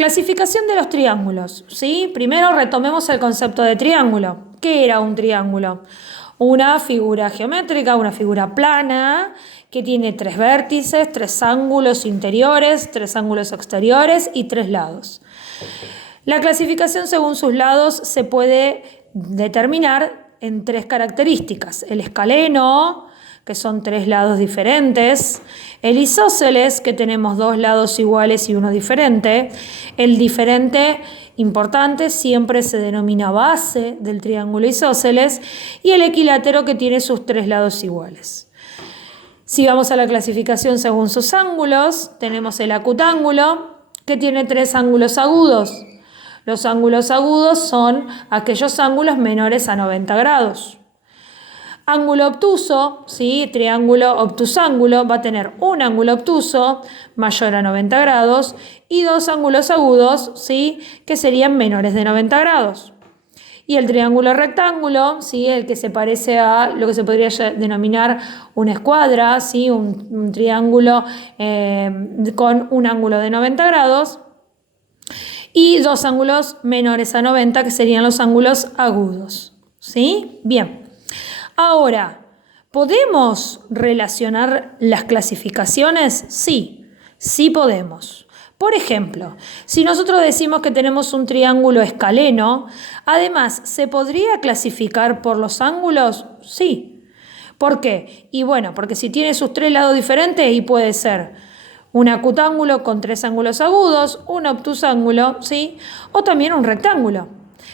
Clasificación de los triángulos, ¿sí? Primero retomemos el concepto de triángulo. ¿Qué era un triángulo? Una figura geométrica, una figura plana, que tiene 3 vértices, 3 ángulos interiores, 3 ángulos exteriores y 3 lados. La clasificación según sus lados se puede determinar en 3 características. El escaleno, que son 3 lados diferentes, el isósceles, que tenemos 2 lados iguales y uno diferente, el diferente importante siempre se denomina base del triángulo isósceles, y el equilátero, que tiene sus 3 lados iguales. Si vamos a la clasificación según sus ángulos, tenemos el acutángulo, que tiene 3 ángulos agudos. Los ángulos agudos son aquellos ángulos menores a 90 grados. Ángulo obtuso, ¿sí? Triángulo obtusángulo va a tener un ángulo obtuso mayor a 90 grados y 2 ángulos agudos, ¿sí? Que serían menores de 90 grados. Y el triángulo rectángulo, ¿sí? El que se parece a lo que se podría denominar una escuadra, ¿sí? Un triángulo con un ángulo de 90 grados y 2 ángulos menores a 90, que serían los ángulos agudos, ¿sí? Bien. Ahora, ¿podemos relacionar las clasificaciones? Sí, sí podemos. Por ejemplo, si nosotros decimos que tenemos un triángulo escaleno, además, ¿se podría clasificar por los ángulos? Sí. ¿Por qué? Y bueno, porque si tiene sus 3 lados diferentes, y puede ser un acutángulo con 3 ángulos agudos, un obtusángulo, ¿sí? O también un rectángulo.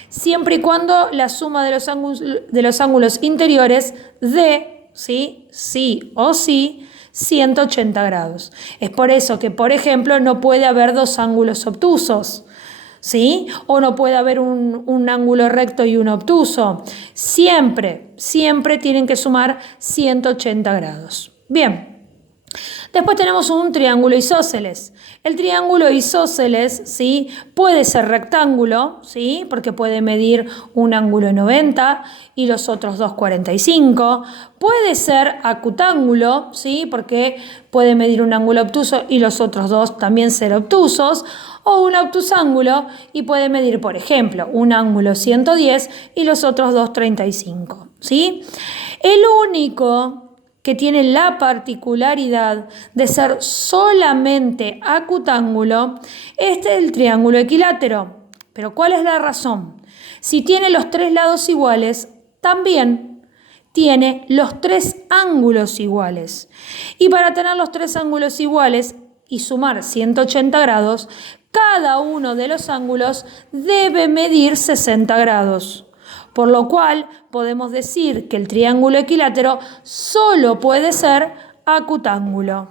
Siempre y cuando la suma de los ángulos interiores dé, ¿sí? Sí o sí, 180 grados. Es por eso que, por ejemplo, no puede haber 2 ángulos obtusos, ¿sí? O no puede haber un ángulo recto y un obtuso. Siempre tienen que sumar 180 grados. Bien. Después tenemos un triángulo isósceles. El triángulo isósceles, ¿sí? Puede ser rectángulo, ¿sí? Porque puede medir un ángulo 90 y los otros 2,45. Puede ser acutángulo, ¿sí? Porque puede medir un ángulo obtuso y los otros 2 también ser obtusos. O un obtusángulo y puede medir, por ejemplo, un ángulo 110 y los otros 2,35, ¿sí? El único que tiene la particularidad de ser solamente acutángulo, este es el triángulo equilátero. Pero ¿cuál es la razón? Si tiene los 3 lados iguales, también tiene los 3 ángulos iguales. Y para tener los 3 ángulos iguales y sumar 180 grados, cada uno de los ángulos debe medir 60 grados. Por lo cual podemos decir que el triángulo equilátero solo puede ser acutángulo.